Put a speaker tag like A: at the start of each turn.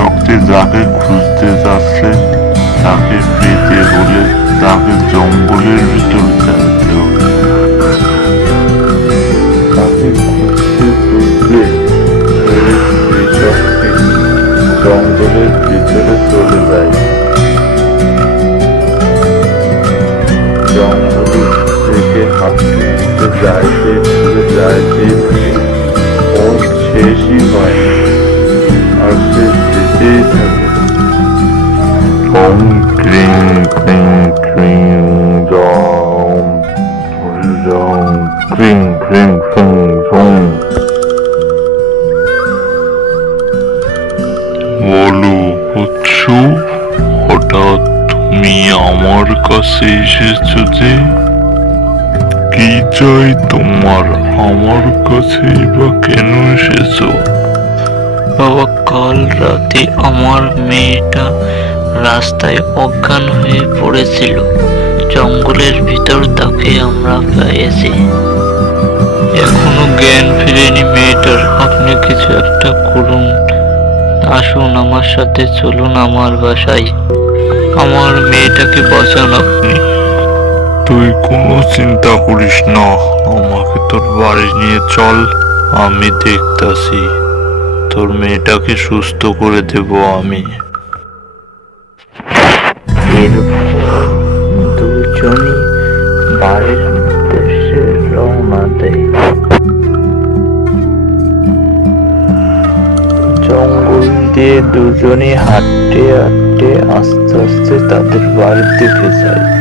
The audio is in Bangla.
A: সে যাকে খুঁজতে যাচ্ছে তাকে পেতে হলে তাকে জঙ্গলের ভিতর যেতে হবে তাকে খুঁজতে জঙ্গলের ভিতরে চলে যায় জঙ্গলের থেকে হাঁটতে যাইতে ঘুরে যাইতে ওর শেষই হয় বলো বুঝছ হঠাৎ তুমি আমার কাছে এসেছ যে কি চাই তোমার আমার কাছে বা কেন এসেছ
B: বাবা কাল রাতে আমার মেয়েটা রাস্তায় অজ্ঞান হয়ে পড়েছিল। জঙ্গলের ভিতর তাকে আমরা পেয়েছি। এখনও জ্ঞান ফিরেনি মেয়েটার। আপনি কিছু একটা করুন। আসুন আমার সাথে, চলুন আমার বাসায়। আমার মেয়েটাকে বাঁচান আপনি।
A: তুই কোনো চিন্তা করিস না। আমাকে তোর বাড়ি নিয়ে চল। আমি দেখতাছি। তোর মেয়েটাকে সুস্থ করে দেব আমি।
B: দুজনই বাড়ির উদ্দেশ্যে রওনা দেয়। জঙ্গল দিয়ে দুজনই হাঁটতে হাঁটতে আস্তে আস্তে তাদের বাড়ির দিকে যায়।